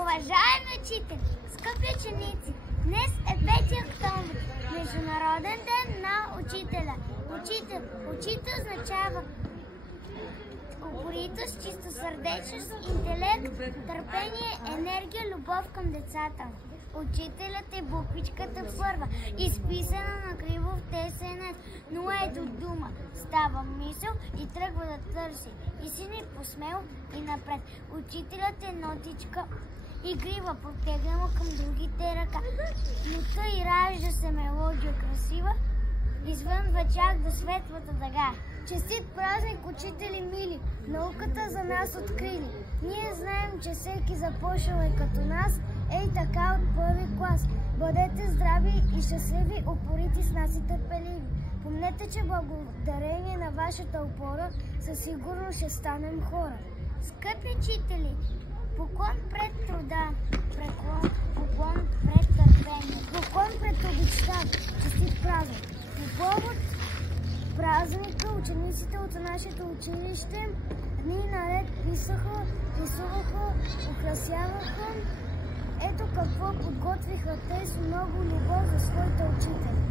Уважаеми учители, скъпи ученици, днес е 5 октомври, Международен ден на учителя. Учител означава упоритост, чистосърдечност, интелект, търпение, енергия, любов към децата. Учителят е буквичката първа, изписана на криво в тесенец, но ето дума. Става мисъл и тръгва да търси. И си ни посмел и напред. Учителят е нотичка игрива, протегнала към другите ръка. Но тъй ражда се мелодия красива, извънва чак до светлата дъга. Честит празник, учители мили, науката за нас открили. Ние знаем, че всеки започнал е като нас, ей така от първи клас. Бъдете здрави и щастливи, упорити с нас и търпеливи. Помнете, че благодарение на вашата опора със сигурност ще станем хора. Скъпи учители, поклон пред труда, поклон пред търпение, поклон пред обичта, честит празник. По повод празника учениците от нашето училище дни наред писаха, рисуваха, украсяваха. Ето какво подготвиха те с много любов за своите учители.